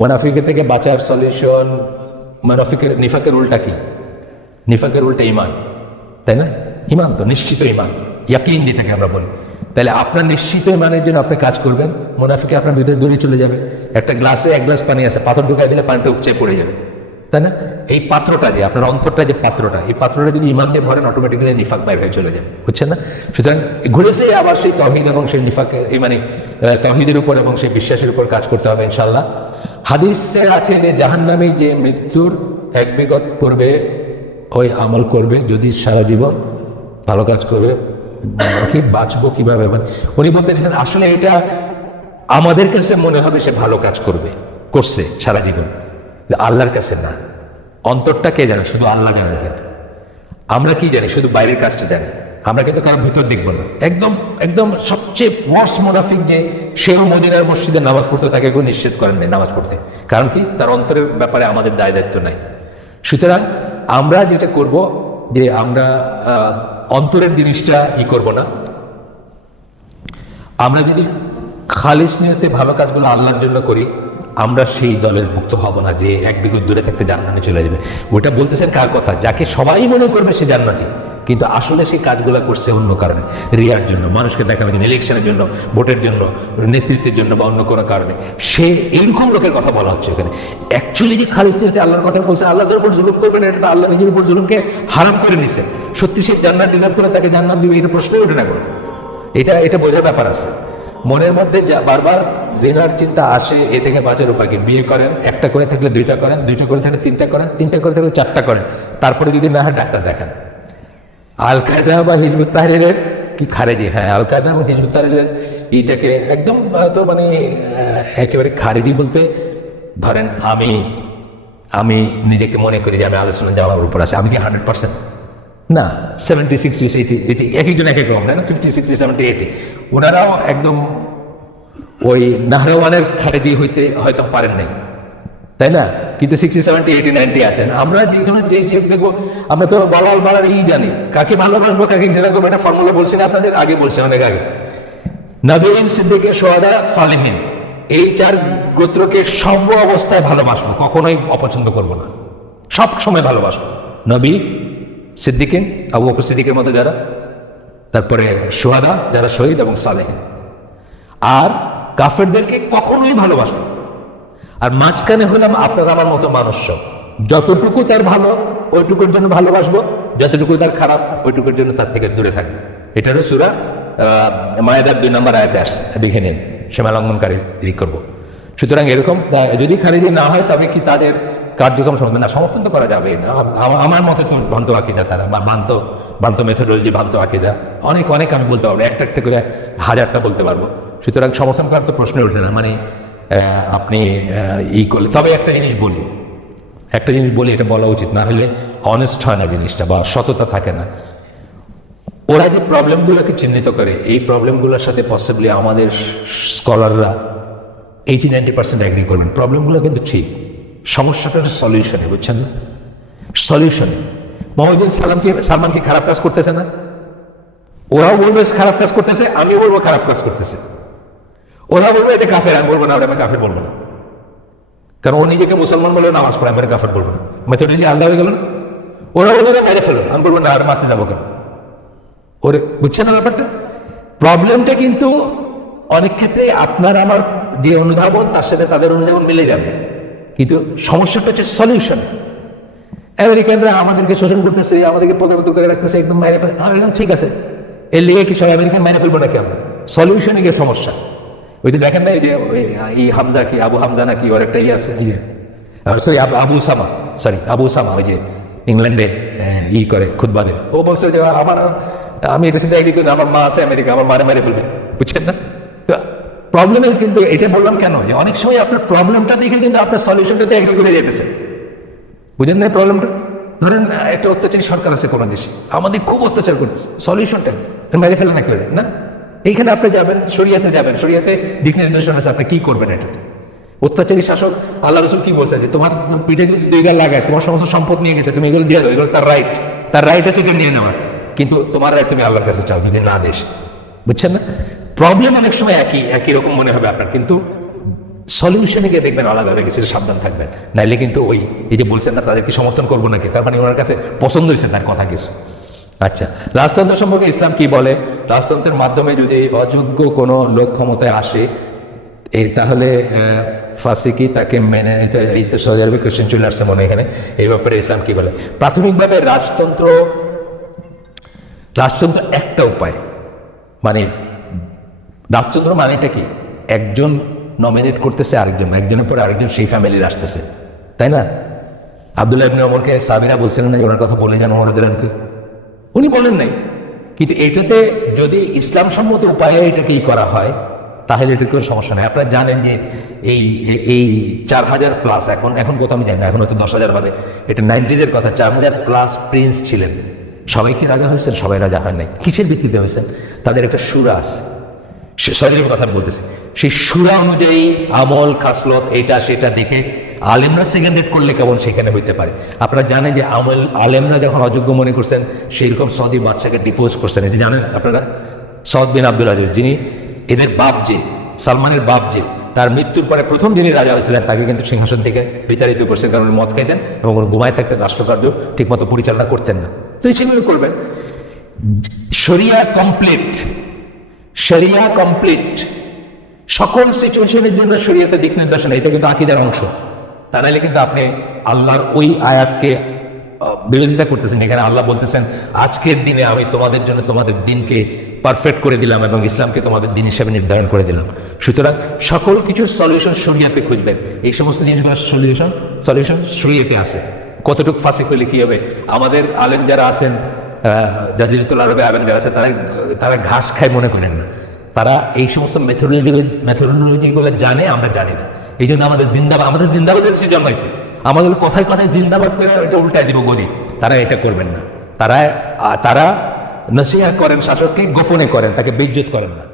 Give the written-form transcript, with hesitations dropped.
মুনাফিকের থেকে বাঁচার সলিউশন, নিফাকের উল্টা কি? নিফাকের উল্টা ইমান, তাই না? ইমান তো নিশ্চিত ইমান, ইয়াকিন যেটাকে আমরা বলি। তাহলে আপনার নিশ্চিত ইমানের জন্য আপনি কাজ করবেন, মুনাফিকে আপনার ভিতরে দৌড়ে চলে যাবে। একটা গ্লাসে 1 গ্লাস পানি আছে, পাথর ঢুকাই দিলে পানিটা উপচে পড়ে যাবে, তাই না? এই পাত্রটা যে আপনার অন্তরটা, যে পাত্রটা, এই পাত্রটা যদি ইমান দিয়ে ভরেন, অটোমেটিক্যালি নিফাক বাইরে হয়ে চলে যাবে, বুঝছেন না? সুতরাং ঘুরে ফিরে আবার সেই তৌহিদ এবং সেই নিফাকের, মানে তৌহিদের উপর এবং সেই বিশ্বাসের উপর কাজ করতে হবে ইনশাআল্লাহ। হাদিসে আছে যে জাহান্নামী যে মৃত্যুর 1 বিগত পূর্বে ওই আমল করবে, যদি সারা জীবন ভালো কাজ করবে, কি বাঁচবো কিভাবে? উনি বলতে চাইছেন আসলে এটা আমাদের কাছে মনে হবে সে ভালো কাজ করছে সারা জীবন, আল্লাহর কাছে না। অন্তরটা কে জানে? শুধু আল্লাহ জানেন। কিন্তু আমরা কি জানি? শুধু বাইরের কাজটা জানি, আমরা কিন্তু কারো ভিতর দেখবো না। একদম একদম সবচেয়ে ওয়ার্স্ট মুনাফিক যে, সেও মদিনার মসজিদে নামাজ পড়তে, তাকে কেউ নিষেধ করেন নাই নামাজ পড়তে। কারণ কি? তার অন্তরের ব্যাপারে আমাদের দায় দায়িত্ব নাই। সুতরাং আমরা যেটা করব, যে আমরা অন্তরের জিনিসটা করব না। আমরা যদি খালিস নিয়তে ভালো কাজগুলো আল্লাহর জন্য করি, আমরা সেই দলের মুক্ত হব না যে 1 বিগত দূরে থাকতে জান্নাতে চলে যাবে। ওটা বলতেছেন কার কথা? যাকে সবাই মনে করবে সে জান্নাতি, কিন্তু আসলে সেই কাজগুলো করছে অন্য কারণে, রিয়ার জন্য, মানুষকে দেখানোর জন্য, ইলেকশনের জন্য, ভোটের জন্য, নেতৃত্বের জন্য, বা অন্য কোনো কারণে। সে এইরকম লোকের কথা বলা হচ্ছে এখানে। অ্যাকচুয়ালি যে খালিস নিয়তে আল্লাহর কথা বলছে, আল্লাহর উপর জুলুম করবেন, এটা আল্লাহ নিজের উপর জুলুমকে হারাম করে নিছে। সত্যি সে জান্নাত ডিজার্ভ করে, তাকে জান্নাত দিবে, এটা প্রশ্নই ওঠে না করে। এটা বোঝার ব্যাপার আছে। মনের মধ্যে যা বারবার জিনার চিন্তা আসে, এ থেকে বাঁচার উপায় কি? বিয়ে করেন, 1টা করে থাকলে 2টা করেন, 2টা করে থাকলে 3টা করেন, 3টা করে থাকলে 4টা করেন। তারপরে যদি না হয় ডাক্তার দেখান। আল কায়দা বা হিজবুত তাহরিরের কি খারেজি? হ্যাঁ, আল কায়দা এবং হিজবুত তাহরিরের এইটাকে একদম হয়তো মানে একেবারে খারেজি বলতে ধরেন, আমি নিজেকে মনে করি যে আমি আলোচনা যাওয়ার উপর আছে। আমি কি 100%? না, 70, 60, 80, এক একজন এক এক রকম, না 50, 60, 70, 80। ওনারাও একদম ওই নাহরাওয়ানের খারেজি হইতে হয়তো পারেন নাই, তাই না? কিন্তু 60, 70, 80, 90 আসেন। আমরা যেখানে যে দেখবো, আমরা তো বলার জানি কাকে ভালোবাসবো, কাকে ঘৃণা করবো। এটা ফর্মুলা বলছি না আপনাদের, আগে বলছি, অনেক আগে। নবীন, সিদ্দিক, শুহাদা, সালিহিন, এই 4 গোত্রকে সর্ব অবস্থায় ভালোবাসবো, কখনোই অপছন্দ করবো না, সব সময় ভালোবাসবো। নবী, সিদ্দিকিন, আবু বকর সিদ্দিকের মতো যারা, তারপরে শুহাদা যারা শহীদ, এবং সালেহিন। আর কাফেরদেরকে কখনোই ভালোবাসবো। আর মাঝখানে হলাম আপনার আমার মতো মানুষ সব। যতটুকু তার ভালো, ওইটুকুর জন্য ভালোবাসবো, যতটুকু তার খারাপ, ওইটুকুর জন্য তার থেকে দূরে থাকবো। এটারও সূরা মায়েদার 2 নম্বর আয়াতে আসছে, দেখে নিন। সীমা লঙ্ঘনকারী করবো। সুতরাং এরকম যদি খারিজি না হয়, তবে কি তাদের কার্যক্রম সমর্থন না, সমর্থন তো করা যাবে না। আমার মতে তো ভ্রান্ত আকিদা তারা, বা ভ্রান্ত মেথোডোলজি, ভ্রান্ত আকিদা, অনেক আমি বলতে পারবো, একটা করে 1000টা বলতে পারবো। সুতরাং সমর্থন করার তো প্রশ্নই ওঠে না। মানে আপনি করলে, তবে একটা জিনিস বলি, এটা বলা উচিত, না হলে অনেস্ট হয় না জিনিসটা, বা সততা থাকে না। ওরা যে প্রবলেমগুলোকে চিহ্নিত করে, এই প্রবলেমগুলোর সাথে পসিবলি আমাদের স্কলাররা 80-90% অ্যাগ্রি করবেন। প্রবলেমগুলো কিন্তু ঠিক, সমস্যাটার সলিউশনে, বুঝছেন না? সলিউশনে। মোহাম্মদ সালমান কি খারাপ কাজ করতেছে না? ওরাও বলবে খারাপ কাজ করতেছে, আমিও বলবো খারাপ কাজ করতেছে। ওরা বলবে এটা কাফের, আমি বলবো না, ওটা আমি কাফের বলবো না। কারণ ও নিজেকে মুসলমান বলে নামাজ পড়ে, আমি কাফের বলবো না। মেথোডোলজি আলাদা হয়ে গেল না? ওরা বলবে মেরে ফেলো, আমি বলবো না, আর মারতে যাবো কেন? ওরে, বুঝছেন না ব্যাপারটা? প্রবলেমটা কিন্তু অনেক ক্ষেত্রে আপনার আমার যে অনুধাবন, তার সাথে তাদের অনুধাবন মিলে যাবে, কিন্তু সমস্যাটা হচ্ছে সলিউশন। আমেরিকানরা আমাদেরকে শোষণ করতেছে, আমাদেরকে প্রতিরোধ করে রাখতেছে, একদম মেরে ফেলে, একদম ঠিক আছে। এর লিগে কি সব আমেরিকান মেরে ফেলবো নাকি আমরা? সলিউশনে গিয়ে সমস্যা। ওই যে দেখেন না, এই যে এই হামজা কি, আবু হামজা নাকি, ওর একটা আছে, এই যে সরি আবু সামা, ওই যে ইংল্যান্ডে করে খুতবা দেয়। ও বলছে যে আমি এটা চিন্তা করি, আমার মা আছে আমেরিকা, আমার মারে মেরে ফেলবে, বুঝছেন না? প্রবলেমের কিন্তু এটা বললাম কেন, যে অনেক সময় আপনার প্রবলেমটা দেখে কিন্তু আপনার সলিউশনটাতে এগ্রি করে যেতেছে, বুঝেন না? প্রবলেমটা ধরেন, একটা অত্যাচারী সরকার আছে কোনো দেশে, আমাদের খুব অত্যাচার করতেছে, সলিউশনটা মেরে ফেলে না কেউ না। এইখানে আপনি যাবেন, শরিয়াতে যাবেন, শরিয়াতে দিক নির্দেশন আছে, আপনি কি করবেন এটাতে। অত্যাচারী শাসক, আল্লাহ রাসূল কি বলছে, যে তোমার পিঠে যদি 2 গাল লাগায়, তোমার সমস্ত সম্পদ নিয়ে গেছে, তুমি এগুলো দিয়ে দাও, এগুলো তার রাইট আছে এটা নিয়ে নেওয়ার, কিন্তু তোমার রাইট তুমি আল্লাহর কাছে চাও, যদি না দেশ, বুঝছেন না? প্রবলেম অনেক সময় একই রকম মনে হবে আপনার, কিন্তু সলিউশনে গিয়ে দেখবেন আলাদা হয়ে গেছে, সাবধান থাকবেন, নাইলে কিন্তু ওই এই যে বলছেন না তাদেরকে সমর্থন করবো নাকি, তার মানে ওনার কাছে পছন্দ হয়েছে তার কথা কিছু। আচ্ছা, রাজতন্ত্র সম্পর্কে ইসলাম কি বলে? রাজতন্ত্রের মাধ্যমে যদি অযোগ্য কোনো লোক ক্ষমতায় আসে তাহলে ফাসিকি তাকে মেনে নিতে। এই তো সৌদি আরবে কোয়েশ্চেন চলে আসছে মনে এখানে, এই ব্যাপারে ইসলাম কি বলে? প্রাথমিকভাবে রাজতন্ত্র একটা উপায়, মানে রাজতন্ত্র মানেটা কি? একজন নমিনেট করতেছে আরেকজন, একজনের পরে আরেকজন সেই ফ্যামিলির আসতেছে, তাই না? আব্দুল্লাহ ইবনে ওমরকে সাহাবীরা বলছিলেন না ওনার কথা বলে যান ওমর রাদিয়াল্লাহু, উনি বলেন নাই। কিন্তু এটাতে যদি ইসলাম সম্মত উপায়ে এটাকে করা হয় তাহলে এটার কোনো সমস্যা নেই। আপনারা জানেন যে এই 4000 প্লাস, এখন কত আমি জানি না, এখন হয়তো 10,000 হবে, এটা 90s কথা, 4000 প্লাস প্রিন্স ছিলেন। সবাই কি রাজা হয়েছেন? সবাই রাজা হয় নাই। কিসের ভিত্তিতে হয়েছেন? তাদের একটা সুরা আছে, শরীরের কথা বলতেছে, সেই সুরা অনুযায়ী আমল খাসলত এটা সেটা দেখে আলেমরা সেকেন্ডেড করলে কেমন সেখানে হইতে পারে। আপনারা জানেন যে আলেমরা যখন অযোগ্য মনে করছেন সেই রকম সৌদি বাদশাকে ডিপোজ করছেন, এটি জানেন আপনারা? সৌদ বিন আব্দুল আজিজ, যিনি এদের বাপ, যে সালমানের বাপ, যে তার মৃত্যুর পরে প্রথম যিনি রাজা হয়েছিলেন তাকে কিন্তু সিংহাসন থেকে বিতাড়িত করছেন, কারণ মদ খাইতেন এবং ঘুমায় থাকতেন, রাষ্ট্রকার্য ঠিকমতো পরিচালনা করতেন না। তো এই সেগুলো করবেন। শরিয়া কমপ্লিট সকল সিচুয়েশনের জন্য শরিয়াতে দিক নির্দেশনা, এটা কিন্তু আকীদার অংশ। তা নাহলে কিন্তু আপনি আল্লাহর ওই আয়াতকে বিরোধিতা করতেছেন। এখানে আল্লাহ বলতেছেন আজকের দিনে আমি তোমাদের জন্য তোমাদের দিনকে পারফেক্ট করে দিলাম এবং ইসলামকে তোমাদের দিন হিসেবে নির্ধারণ করে দিলাম। সুতরাং সকল কিছুর সলিউশন শরিয়াতে খুঁজবেন। এই সমস্ত জিনিসগুলোর সলিউশন শরিয়াতে আছে। কতটুকু ফাসিক হলে কি হবে? আমাদের আলেম যারা আছেন, জাজিরাতুল আরবে আলেম যারা আছে, তারা ঘাস খায় মনে করেন না, তারা এই সমস্ত মেথোডোলজিগুলো জানে, আমরা জানি না। এই জন্য আমাদের জিন্দাবাদের সে জন্মাইছে, আমাদের কথায় কথায় জিন্দাবাদ করে এটা উল্টায় দিব গদি। তারা এটা করবেন না, তারা নসিহা করেন শাসককে, গোপনে করেন, তাকে বেইজ্জত করেন না।